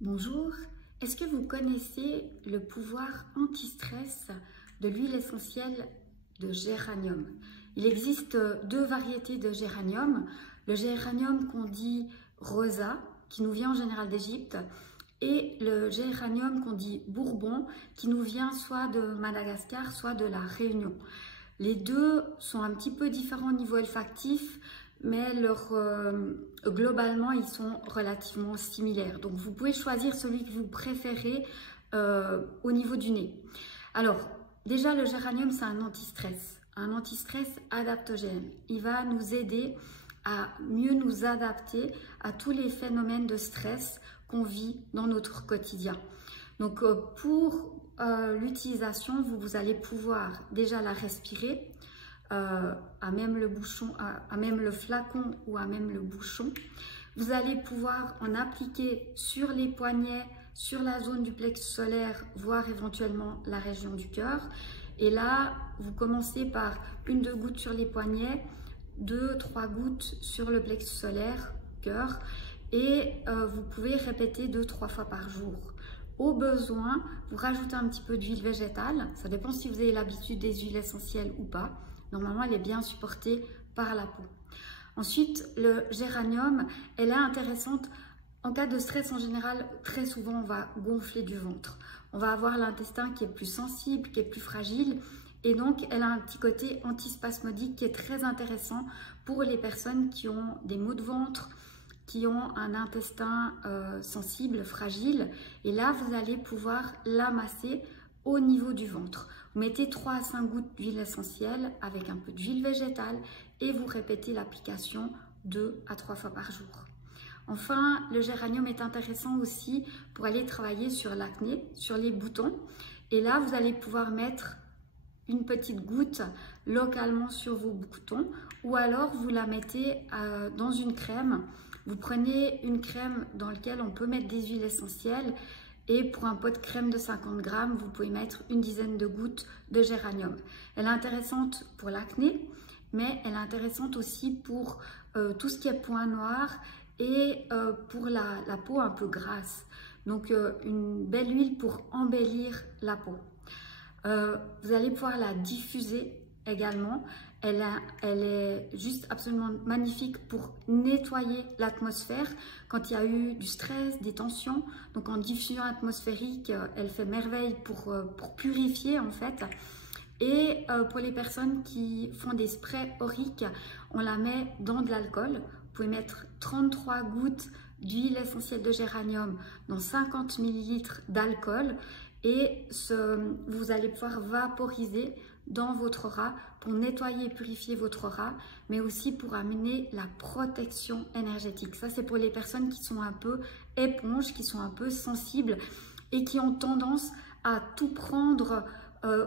Bonjour, est-ce que vous connaissez le pouvoir anti-stress de l'huile essentielle de géranium? Il existe deux variétés de géranium. Le géranium qu'on dit rosa, qui nous vient en général d'Égypte, et le géranium qu'on dit bourbon, qui nous vient soit de Madagascar, soit de la Réunion. Les deux sont un petit peu différents au niveau olfactif, mais globalement, ils sont relativement similaires. Donc, vous pouvez choisir celui que vous préférez au niveau du nez. Alors, déjà, le géranium, c'est un anti-stress adaptogène. Il va nous aider à mieux nous adapter à tous les phénomènes de stress qu'on vit dans notre quotidien. Donc, pour l'utilisation, vous allez pouvoir déjà la respirer à même le bouchon, à même le flacon ou à même le bouchon. Vous allez pouvoir en appliquer sur les poignets, sur la zone du plexus solaire, voire éventuellement la région du cœur. Et là, vous commencez par 1-2 gouttes sur les poignets, 2-3 gouttes sur le plexus solaire, cœur, et vous pouvez répéter 2-3 fois par jour. Au besoin, vous rajoutez un petit peu d'huile végétale. Ça dépend si vous avez l'habitude des huiles essentielles ou pas. Normalement, elle est bien supportée par la peau. Ensuite, le géranium, elle est intéressante en cas de stress en général. Très souvent, on va gonfler du ventre. On va avoir l'intestin qui est plus sensible, qui est plus fragile. Et donc, elle a un petit côté antispasmodique qui est très intéressant pour les personnes qui ont des maux de ventre, qui ont un intestin sensible, fragile. Et là, vous allez pouvoir l'amasser au niveau du ventre. Vous mettez 3 à 5 gouttes d'huile essentielle avec un peu d'huile végétale et vous répétez l'application 2 à 3 fois par jour. Enfin, le géranium est intéressant aussi pour aller travailler sur l'acné, sur les boutons. Et là, vous allez pouvoir mettre une petite goutte localement sur vos boutons ou alors vous la mettez dans une crème. Vous prenez une crème dans laquelle on peut mettre des huiles essentielles et pour un pot de crème de 50 grammes, vous pouvez mettre une dizaine de gouttes de géranium. Elle est intéressante pour l'acné, mais elle est intéressante aussi pour tout ce qui est points noirs et pour la peau un peu grasse. Donc une belle huile pour embellir la peau. Vous allez pouvoir la diffuser également. Elle est juste absolument magnifique pour nettoyer l'atmosphère quand il y a eu du stress, des tensions. Donc en diffusion atmosphérique, elle fait merveille pour purifier en fait. Et pour les personnes qui font des sprays auriques, on la met dans de l'alcool. Vous pouvez mettre 33 gouttes d'huile essentielle de géranium dans 50 ml d'alcool et vous allez pouvoir vaporiser dans votre aura pour nettoyer et purifier votre aura, mais aussi pour amener la protection énergétique. Ça, c'est pour les personnes qui sont un peu éponges, qui sont un peu sensibles et qui ont tendance à tout prendre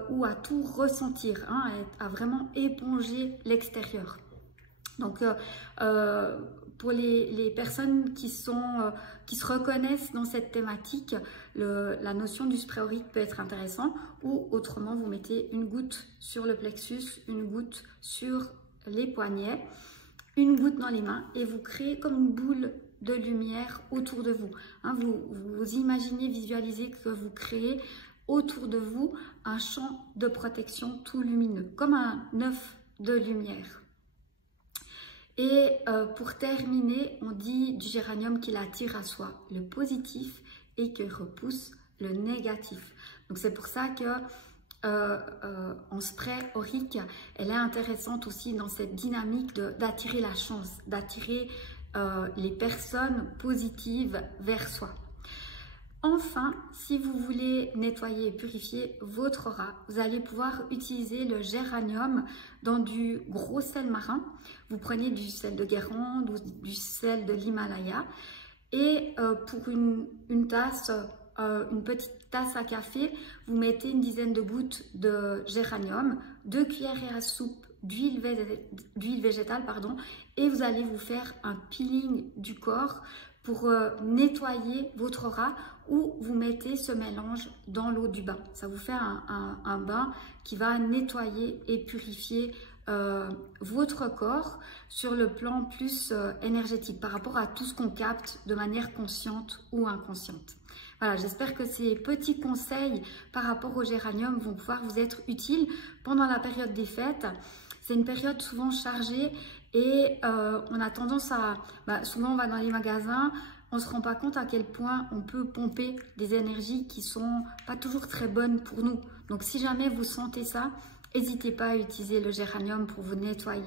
ou à tout ressentir, hein, à vraiment éponger l'extérieur. Donc, pour les personnes qui se reconnaissent dans cette thématique, la notion du spray aurique peut être intéressant. Ou autrement, vous mettez une goutte sur le plexus, une goutte sur les poignets, une goutte dans les mains et vous créez comme une boule de lumière autour de vous. Hein, vous imaginez, visualisez que vous créez autour de vous un champ de protection tout lumineux, comme un œuf de lumière. Et pour terminer, on dit du géranium qu'il attire à soi le positif et qu'il repousse le négatif. Donc c'est pour ça que en spray aurique, elle est intéressante aussi dans cette dynamique d'attirer la chance, d'attirer les personnes positives vers soi. Enfin, si vous voulez nettoyer et purifier votre aura, vous allez pouvoir utiliser le géranium dans du gros sel marin. Vous prenez du sel de Guérande ou du sel de l'Himalaya et pour une tasse, une petite tasse à café, vous mettez une dizaine de gouttes de géranium, 2 cuillères à soupe d'huile végétale, et vous allez vous faire un peeling du corps pour nettoyer votre aura ou vous mettez ce mélange dans l'eau du bain. Ça vous fait un bain qui va nettoyer et purifier votre corps sur le plan plus énergétique par rapport à tout ce qu'on capte de manière consciente ou inconsciente. Voilà, j'espère que ces petits conseils par rapport au géranium vont pouvoir vous être utiles pendant la période des fêtes. C'est une période souvent chargée et on a tendance à... souvent on va dans les magasins, on ne se rend pas compte à quel point on peut pomper des énergies qui ne sont pas toujours très bonnes pour nous. Donc si jamais vous sentez ça, n'hésitez pas à utiliser le géranium pour vous nettoyer.